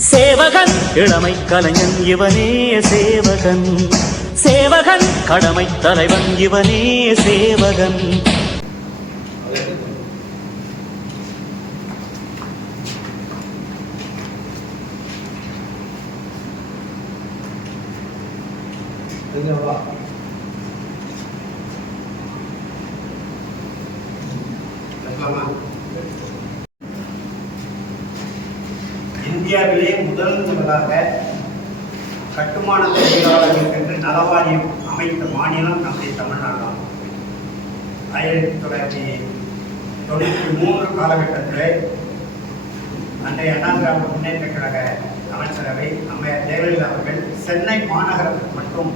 சேவகன். இளமை கலைஞன் இவனே சேவகன். சேவகன். கடமை தலைவன் இவனே சேவகன். தெரிஞ்சவா பேசலாமா? இந்தியாவிலே முதல் முதலாக கட்டுமான தொழிலாளர்களுக்கென்று நலவாரியம் அமைத்த மாநிலம் நம்முடைய தமிழ்நாடு தான் ஆயிரத்தி தொள்ளாயிரத்தி தொண்ணூற்றி மூன்று காலகட்டத்தில் அன்றைய அண்ணா திராவிட முன்னேற்ற கழக அமைச்சரவை அம்மையார் ஜெயலலிதா அவர்கள் சென்னை மாநகரத்துக்கு மட்டும்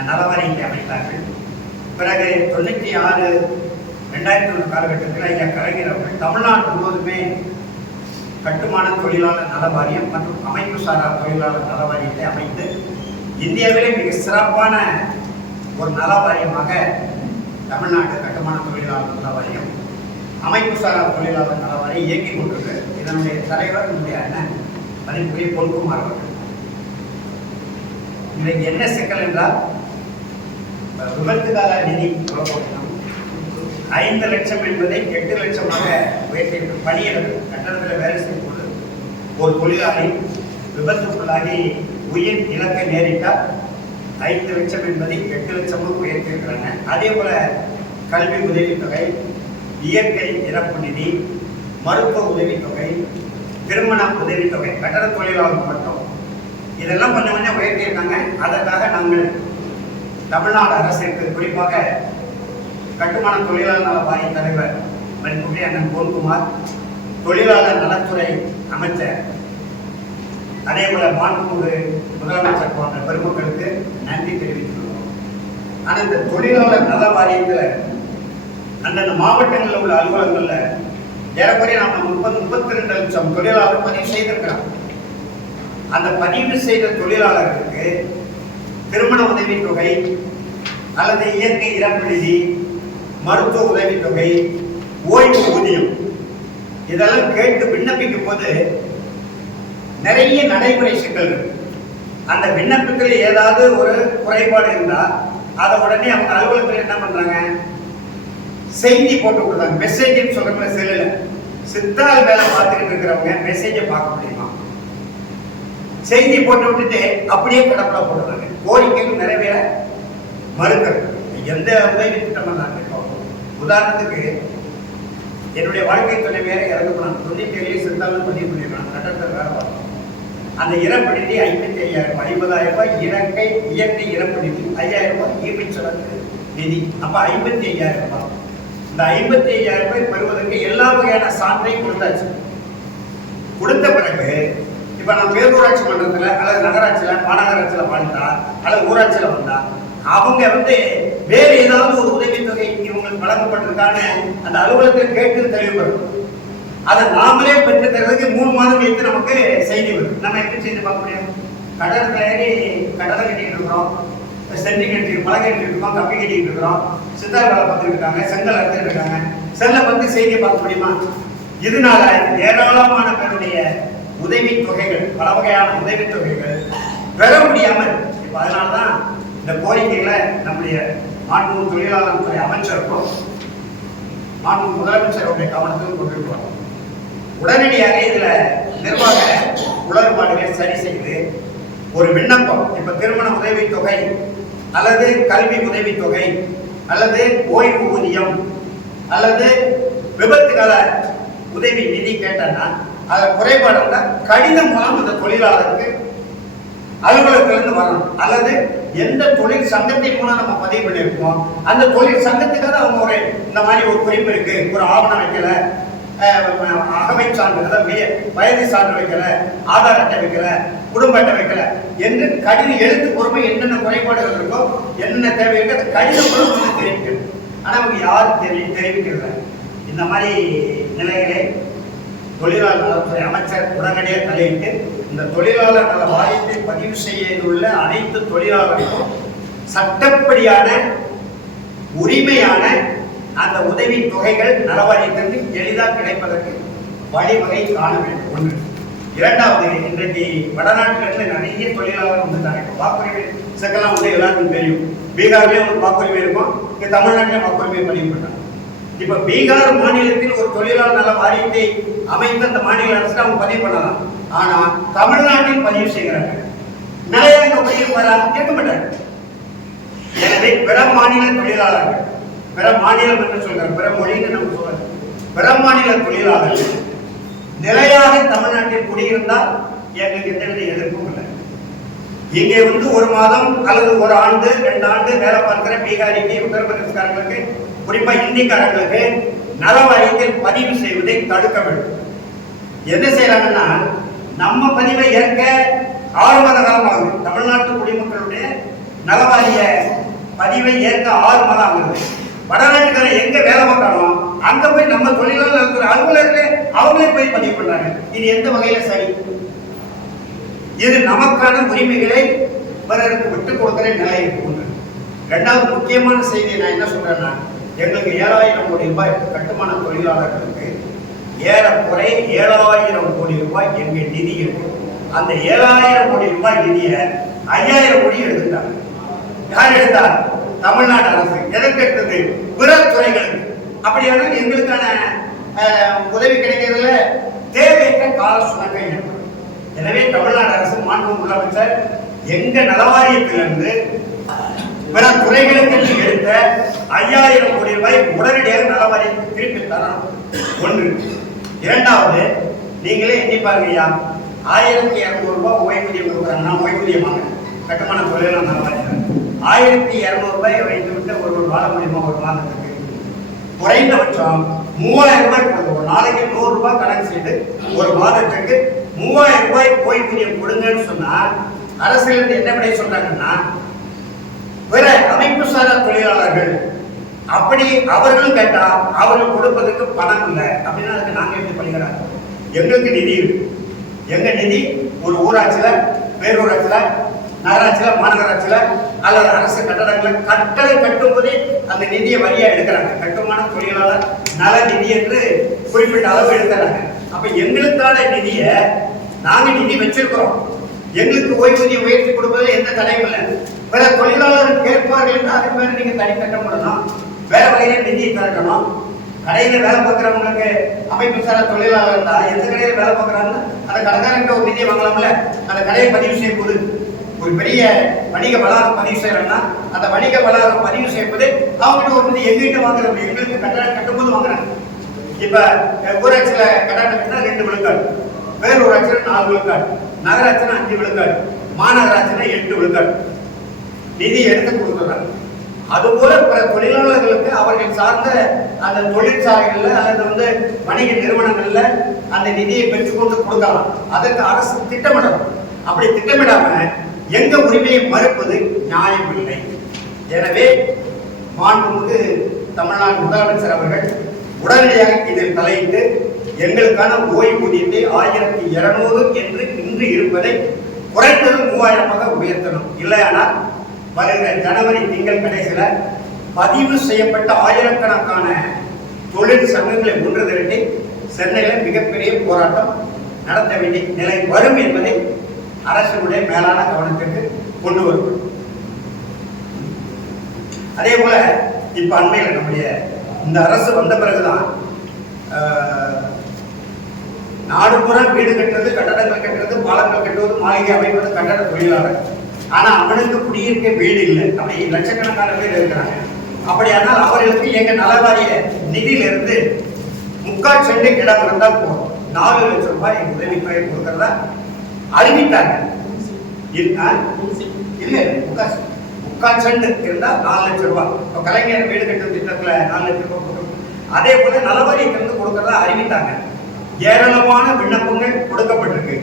நலவாரியத்தை அமைத்தார்கள். பிறகு தொண்ணூற்றி ஆறு ரெண்டாயிரத்தி ஒன்று காலகட்டத்தில் ஐயா கலைஞர் அவர்கள் தமிழ்நாடு முழுவதுமே கட்டுமான தொழிலாளர் நல வாரியம் மற்றும் அமைப்பு சாரா தொழிலாளர் நல வாரியத்தை அமைத்து இந்தியாவிலே மிக சிறப்பான ஒரு நல வாரியமாக தமிழ்நாடு கட்டுமான தொழிலாளர் நல வாரியம் அமைப்பு சாரா தொழிலாளர் நல வாரியம் இயக்கிக் கொண்டிருக்கு. இதனுடைய தலைவர் என்னுடைய அண்ணன் மதிப்புரிய பொன்குமார் அவர்கள். இன்றைக்கு என்ன சிக்கல் என்றால் விபத்து கால நிதி புறப்படணும் ஐந்து லட்சம் என்பதை எட்டு லட்சமாக உயர்த்தி பணியிடங்கள் கட்டணத்தில் வேலை ஒரு தொழிலாளி விபத்துக்குள்ளாகி உயிர் இழக்க நேரிட்டால் ஐந்து லட்சம் என்பதை எட்டு லட்சமும் உயர்த்திருக்கிறாங்க அதே போல கல்வி உதவித்தொகை இயற்கை இறப்பு நிதி மருத்துவ உதவித்தொகை திருமண உதவித்தொகை கட்டட தொழிலாளர் மட்டும் இதெல்லாம் கொஞ்சம் கொஞ்சம் உயர்த்தியிருக்காங்க. அதற்காக நாங்கள் தமிழ்நாடு அரசிற்கு குறிப்பாக கட்டுமான தொழிலாளர் நல வாரிய தலைவர் மதிப்புடைய அண்ணன் குமார் தொழிலாளர் நலத்துறை அமைச்சர். அதே போல மாண்புமிகு முதலமைச்சர் போன்ற பெருமக்களுக்கு நன்றி தெரிவித்துள்ளோம் ஆனால் இந்த தொழிலாளர் நல வாரியத்தில் அந்தந்த மாவட்டங்களில் உள்ள அலுவலகங்களில் ஏறக்குறைய நாம் முப்பது முப்பத்தி ரெண்டு லட்சம் தொழிலாளர் பதிவு செய்திருக்கிறோம் அந்த பதிவு செய்த தொழிலாளர்களுக்கு திருமண உதவித்தொகை அல்லது இயற்கை இறப்பு நிதி மருத்துவ உதவித்தொகை ஓய்வு ஊதியம் இதெல்லாம் கேட்டு விண்ணப்பிக்கும் போது நிறைய நடைமுறை சிக்கல் அந்த விண்ணப்பத்தில் ஏதாவது ஒரு குறைபாடு இருந்தால் அதை உடனே அவங்க அலுவலகத்தில் என்ன பண்றாங்க? செய்தி போட்டு கொடுத்தாங்க மெசேஜ் சொல்றவங்க செல்லுல. சித்தால் வேலை பார்த்துக்கிட்டு இருக்கிறவங்க மெசேஜை பார்க்க முடியுமா? செய்தி போட்டு விட்டுட்டு அப்படியே கடப்பட போடுறாங்க. கோரிக்கைகள் நிறைவேற மறுக்கிறது. எந்த உதவி திட்டம் நான் உதாரணத்துக்கு என்னுடைய வாழ்க்கை துணை வேற இறந்து போனாங்க தொண்ணூத்தி ஏழு சித்தாலும் பதிவு பண்ணிடுறாங்க கட்டத்தில் வேலை பார்த்தோம் அந்த இறப்பு ஐம்பத்தி ஐயாயிரம் ஐம்பதாயிரம் ரூபாய் இறக்கை இயற்கை இறப்பு ஐயாயிரம் ரூபாய் ஈபி செலவு நிதி. அப்ப ஐம்பத்தி ஐயாயிரம் ரூபாய். இந்த ஐம்பத்தி ஐயாயிரம் ரூபாய் பெறுவதற்கு எல்லா வகையான சான்றையும் கொடுத்தாச்சு. கொடுத்த பிறகு இப்ப நான் பேரூராட்சி மன்றத்துல அல்லது நகராட்சியில மாநகராட்சியில வாழ்ந்தா அல்லது ஊராட்சியில வந்தா அவங்க வந்து வேற ஏதாவது ஒரு உதவித்தொகை இவங்களுக்கு வழங்கப்பட்டிருக்கான்னு அந்த அலுவலகத்தில் கேட்டு தெளிவுபடும் அதை நாமளே பெற்று தருவதற்கு மூணு மாதம் கழித்து நமக்கு செய்தி வரும். நம்ம எப்படி செய்து பார்க்க முடியும்? கடல் தயாரி கடலை கட்டிக்கிட்டு இருக்கிறோம். சென்டி கட்டி மலை கட்டிட்டு இருக்கோம் கப்பி கட்டிட்டு இருக்கிறோம். சித்தார் வேலை பார்த்துட்டு இருக்காங்க செங்கல் அறுத்துட்டு இருக்காங்க. செல்லை வந்து செய்தியை பார்க்க முடியுமா? இதனால ஏராளமான பேருடைய உதவி தொகைகள் பல வகையான உதவி தொகைகள் பெற முடியாமல் இப்போ அதனால தான் இந்த கோரிக்கைகளை நம்முடைய மாண்பு தொழிலாளர் துறை அமைச்சருக்கும் மாண்பு முதலமைச்சருடைய கவனத்துக்கு கொண்டிருக்கிறோம் உடனடியாக இதுல நிர்வாக உளறுபாடுகளை சரி செய்து ஒரு விண்ணப்பம் இப்ப திருமண உதவித் தொகை அல்லது கல்வி உதவித் தொகை அல்லது ஓய்வு ஊதியம் அல்லது விபத்துக்கால உதவி நிதி கேட்டேன்னா அதை குறைபாடு கடிதம் மூலம் அந்த தொழிலாளருக்கு அலுவலகத்திலிருந்து வரணும். அல்லது எந்த தொழில் சங்கத்தின் மூலம் நம்ம பதிவு பண்ணியிருக்கோம். அந்த தொழில் சங்கத்துக்காக அவங்க ஒரு இந்த மாதிரி ஒரு குறிப்பு இருக்கு. ஒரு ஆவணம் வைக்கல. அகமை அகவை சான்று வயது சான்று வைக்கல ஆதார் அட்டை வைக்கல குடும்ப அட்டை வைக்கல. என்று கடிதம் எழுத்து பொறுமை என்னென்ன குறைபாடுகள் இருக்கோ என்னென்ன தேவை இருக்கோ அது கடிதம் மூலம் தெரிவிக்கிறது தெரிவிக்கணும். அவங்க யாரும் தெரி தெரிவிக்கல இந்த மாதிரி நிலைகளை தொழிலாளர் நலத்துறை அமைச்சர் உடனடியாக தலையிட்டு இந்த தொழிலாளர் நல வாரியத்தை பதிவு செய்துள்ள அனைத்து தொழிலாளர்களுக்கும் சட்டப்படியான உரிமையான அந்த உதவி தொகைகள் நலவாரியத்திற்கு எளிதாக கிடைப்பதற்கு வழிவகை காண வேண்டும். ஒன்று. இரண்டாவது இன்றைக்கு வடநாட்டில நிறைய தொழிலாளர் வந்துட்டாங்க வாக்குரிமை செக்கெல்லாம் வந்து எல்லாருக்கும் தெரியும். பீகார்லேயும் ஒரு வாக்குரிமை இருக்கும் இங்கே தமிழ்நாட்டிலும் வாக்குரிமை பதிவு பண்ணாங்க இப்ப பீகார் மாநிலத்தில் ஒரு தொழிலாளர் நல வாரியத்தை அமைத்து அந்த மாநில அரசு அவங்க பதிவு பண்ணலாம். ஆனா தமிழ்நாட்டில் பதிவு செய்கிறாங்க நிலையாக குடியிருப்பாரா கேட்க மாட்டாங்க. எனவே பிற மாநில தொழிலாளர்கள் பிற மாநிலம் என்று சொல்றாங்க. பிற மொழின்னு நம்ம சொல்றோம். பிற மாநில தொழிலாளர்கள் நிலையாக தமிழ்நாட்டில் குடியிருந்தால் எங்களுக்கு எந்தவித எதிர்ப்பும் இல்லை. இங்கே வந்து ஒரு மாதம் அல்லது ஒரு ஆண்டு ரெண்டு ஆண்டு வேலை பார்க்கிற பீகாரிக்கு உத்தரப்பிரதேசக்காரங்களுக்கு குறிப்பா இந்திக்காரங்களுக்கு நல வாரியத்தில் பதிவு செய்வதை தடுக்க வேண்டும். என்ன செய்யறாங்கன்னா நம்ம பதிவை ஏற்க ஆறு மாத காலம் ஆகுது தமிழ்நாட்டு குடிமக்களுடைய நலவாரிய பதிவை ஏற்க ஆறு மாதம் ஆகுது. வடநாட்டுக்கார எங்க வேலை பார்க்கறானோ அங்க போய் நம்ம தொழிலாளர் இருக்கிற அலுவலர்களே அவங்களே போய் பதிவு பண்றாங்க. இது எந்த வகையில சரி? இது நமக்கான உரிமைகளை பிறருக்கு விட்டு கொடுக்கிற நிலை ஒன்று இரண்டாவது முக்கியமான செய்தி நான் என்ன சொல்றேன்னா எங்களுக்கு ஏழாயிரம் கோடி ரூபாய் கட்டுமான தொழிலாளர்களுக்கு ஏறக்குறை ஏழாயிரம் கோடி ரூபாய் எங்க நிதி இருக்கும் அந்த ஏழாயிரம் கோடி ரூபாய் நிதியை ஐயாயிரம் கோடி எடுத்துட்டாங்க. யார் எடுத்தார் தமிழ்நாடு அரசு. எதற்கு எடுத்தது? பிற துறைகளுக்கு. அப்படியான எங்களுக்கான உதவி கிடைக்கிறதுல தேவையற்ற கால சுணக்கம் ஏற்படும். எனவே தமிழ்நாடு அரசு மாண்பு முதலமைச்சர் எங்க நலவாரியத்திலிருந்து பிற துறைகளுக்கு எடுத்த ஐயாயிரம் கோடி ரூபாய் உடனடியாக நலவாரியத்துக்கு திருப்பி தரணும். ஒன்று. இரண்டாவது நீங்களே எண்ணி பாருங்கய்யா. ஆயிரத்தி இரநூறு ரூபாய் ஓய்வூதியம் கொடுக்குறாங்க ஓய்வூதியமாக கட்டுமான தொழிலாம் நலவாரியம் ஆயிரத்தி இரநூறு ரூபாய் வைத்து விட்டு ஒரு வாழ முடியுமா ஒரு மாதத்துக்கு குறைந்தபட்சம் மூவாயிரம் ரூபாய் கொடுங்க. ஒரு நாளைக்கு நூறு ரூபாய் கணக்கு செய்து ஒரு மாதத்துக்கு மூவாயிரம் ரூபாய் ஓய்வூதியம் கொடுங்கன்னு சொன்னால் அரசிலிருந்து என்ன விடை சொல்றாங்கன்னா பிற அமைப்பு சாரா தொழிலாளர்கள் அப்படி அவர்களும் கேட்டா அவர்கள் கொடுப்பதற்கு பணம் இல்லை. அப்படின்னா அதுக்கு நாங்க எப்படி பண்ணிக்கிறாங்க எங்களுக்கு நிதி இருக்கு. எங்க நிதி? ஒரு ஊராட்சியில பேரூராட்சியில நகராட்சியில மாநகராட்சியில அல்லது அரசு கட்டடங்களை கட்டளை கட்டும்போதே அந்த நிதியை வழியா எடுக்கிறாங்க. கட்டுமான தொழிலாளர் நல நிதி என்று குறிப்பிட்ட அளவு எடுக்கிறாங்க. அப்ப எங்களுக்கான நிதியை நாங்க நிதி வச்சிருக்கிறோம். எங்களுக்கு ஓய்வூதிய உயர்த்தி கொடுப்பதில் எந்த தடையும் இல்லை. பிற தொழிலாளர்கள் கேட்பார்கள் அதுக்கு மேலே நீங்க தனி கட்ட போடணும் வேலை வகையிலே நிதியை திரட்டணும் கடையில வேலை பார்க்குறவங்களுக்கு அமைப்பு சார தொழிலாளர் தான் எந்த கடையில வேலை பார்க்குறாங்க அந்த கடைக்காரங்கிட்ட ஒரு நிதியை வாங்கலாம்ல. அந்த கடையை பதிவு செய்யும் போது ஒரு பெரிய வணிக வளாகம் பதிவு செய்யறோம்னா அந்த வணிக வளாகம் பதிவு செய்வது அவங்ககிட்ட ஒரு நிதி எங்ககிட்ட வாங்குறது? எங்களுக்கு கட்டணம் கட்டும்போது வாங்குறாங்க. இப்ப ஊராட்சியில் ஊராட்சியில ரெண்டு விழுக்காடு. பேரூராட்சியில நாலு விழுக்காடு. நகராட்சினா அஞ்சு விழுக்காடு. மாநகராட்சினா எட்டு விழுக்காடு. நிதி எடுத்து கொடுத்துறாங்க அதுபோல பிற தொழிலாளர்களுக்கு அவர்கள் சார்ந்த அந்த தொழிற்சாலைகள்ல அல்லது வந்து வணிக நிறுவனங்கள்ல அந்த நிதியை பெற்றுக்கொண்டு கொடுக்கலாம். அதற்கு அரசு திட்டமிடணும். அப்படி திட்டமிடாம எங்க உரிமையை மறுப்பது நியாயம் இல்லை எனவே மாண்புமிகு தமிழ்நாடு முதலமைச்சர் அவர்கள் உடனடியாக இதில் தலையிட்டு எங்களுக்கான ஓய்வூதியத்தை ஆயிரத்தி இருநூறு என்று இன்று இருப்பதை குறைந்தது மூவாயிரமாக உயர்த்தணும். இல்லையானால் வருகிற ஜனவரி திங்கள் கடைசியில் பதிவு செய்யப்பட்ட ஆயிரக்கணக்கான தொழில் சங்கங்களை ஒன்று திரட்டி சென்னையில் மிகப்பெரிய போராட்டம் நடத்த வேண்டிய நிலை வரும் என்பதை அரசினுடைய மேலான கவனத்திற்கு கொண்டு வரும். அதே போல இப்ப அண்மையில் நம்முடைய இந்த அரசு வந்த பிறகுதான் நாடு பூரா வீடு கட்டுறது கட்டடங்கள் கட்டுறது பாலங்கள் கட்டுவது மாளிகை அமைப்பது கட்டட தொழிலாளர் ஆனா அவனுக்கு குடியிருக்க வீடு இல்லை. அப்படி லட்சக்கணக்கான பேர் இருக்கிறாங்க. அப்படியானால் அவர்களுக்கு எங்க நலவாரிய நிதியிலிருந்து முக்கால் செண்டு இடம் இருந்தால் போதும். நாலு லட்சம் ரூபாய் உதவித்தொகை கொடுக்கறதா அறிவித்தாங்க இல்ல, முக்கால் முக்கால் செண்டு இருந்தா நாலு லட்சம் ரூபாய். இப்போ கலைஞர் வீடு கட்டும் திட்டத்துல நாலு லட்சம் ரூபாய் கொடுக்கணும் அதே போல நலவாரியத்திலிருந்து கொடுக்கறதா அறிவித்தாங்க. ஏராளமான விண்ணப்பங்கள் கொடுக்கப்பட்டிருக்கு.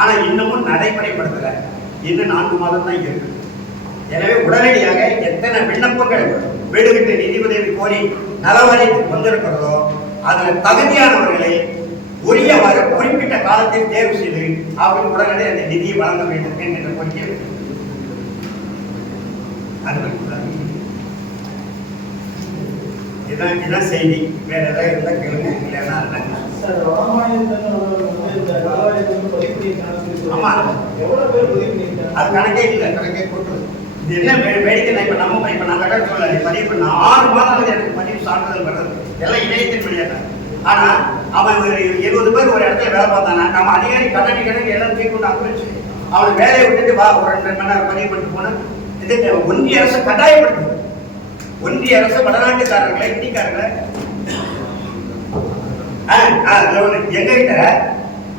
ஆனா இன்னமும் நடைமுறைப்படுத்தலை. இன்னும் நான்கு மாதம் தான் இருக்கு. எனவே உடனடியாக எத்தனை விண்ணப்பங்கள் வீடுகட்ட நிதி உதவி கோரி நலவாரியத்துக்கு வந்திருக்கிறதோ அதில் தகுதியானவர்களை உரியவாறு குறிப்பிட்ட காலத்தில் தேர்வு செய்து அவர்கள் உடனடி அந்த நிதியை வழங்க வேண்டும் என்கின்ற கோரிக்கை இதான் இதான் செய்தி. வேற ஏதாவது இருந்தால் கேளுங்க. இல்லைன்னா அது கணக்கே இல்லை கணக்கே இது என்ன வே- வேடிக்கைன்னா இப்ப நம்ம இப்ப நான் கட்ட சொல்ல பதிவு பண்ண ஆறு மாதம் எனக்கு பதிவு சான்றிதழ் வர்றது. எல்லாம் இணையத்தின் வழியாக ஆனா அவன் ஒரு இருபது பேர் ஒரு இடத்துல வேலை பார்த்தானா? நம்ம அதிகாரி கண்ணாடி கணக்கு எல்லாம் தூக்கி கொண்டு அங்க வச்சு அவன் வேலையை விட்டுட்டு வா ஒரு ரெண்டு மணி நேரம் பதிவு பண்ணிட்டு போனா இது ஒன்றிய அரசு கட்டாயப்படுத்துது. ஒன்றிய அரசு வடநாட்டுக்காரர்களை இந்திக்காரர்களை ஆ, ஆ,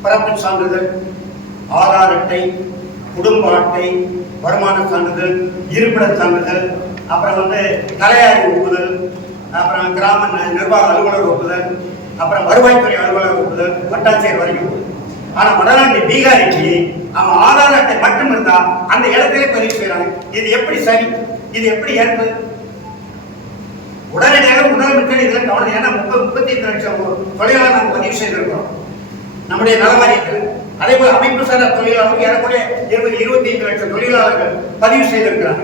பிறப்பு சான்றிதழ் ஆதார் அட்டை குடும்ப அட்டை வருமான சான்றிதழ் இருப்பிட சான்றிதழ் அப்புறம் வந்து தலையாரி ஒப்புதல் அப்புறம் கிராம நிர்வாக அலுவலர் ஒப்புதல் அப்புறம் வருவாய்த்துறை அலுவலர் ஒப்புதல் வட்டாட்சியர் வரைக்கும் ஆனா வடநாட்டு பீகாரிக்கு அவன் ஆதார் அட்டை மட்டும் இருந்தா அந்த இடத்திலே பதிவு செய்யறாங்க இது எப்படி சரி? இது எப்படி ஏற்பது உடனடியாக முதலமைச்சர் இதில் கவனம் ஏன்னா முப்பது முப்பத்தி ஐந்து லட்சம் தொழிலாளர் நம்ம பதிவு செய்திருக்கிறோம் நம்முடைய நலவாரியத்தில் அதே போல் அமைப்பு சாரா தொழிலாளர்கள் ஏறக்குறைய இருபது இருபத்தி ஐந்து லட்சம் தொழிலாளர்கள் பதிவு செய்திருக்கிறாங்க.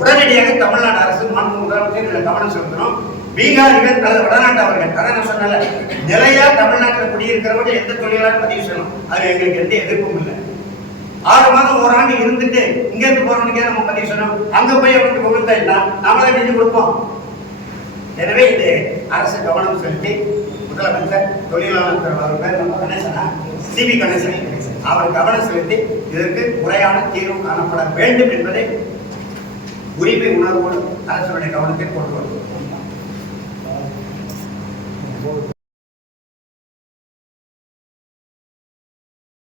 உடனடியாக தமிழ்நாடு அரசு மாநில முதலமைச்சர் இதில் கவனம் செலுத்தணும். பீகாரிகள் அல்லது வடநாட்டு அவர்கள் அதான் நான் நிலையா தமிழ்நாட்டில் குடியிருக்கிறவர்கள் எந்த தொழிலாளர் பதிவு செய்யணும்? அது எங்களுக்கு எந்த எதிர்ப்பும் இல்லை. ஆறு மாதம் ஒரு ஆண்டு இருந்துட்டு இங்க இருந்து போறவனுக்கே நம்ம பதிவு செய்யணும்? அங்க போய் அவனுக்கு விழுந்தா நாமளே செஞ்சு கொடுப்போம். எனவே இது அரசு கவனம் செலுத்தி முதலமைச்சர் தொழிலாளர் அவர்கள் நம்ம கணேசனா சிபி கணேசன் அவர் கவனம் செலுத்தி இதற்கு முறையான தீர்வு காணப்பட வேண்டும் என்பதை உரிமை உணர்வோடு அரசுடைய கவனத்தை கொண்டு வருவோம்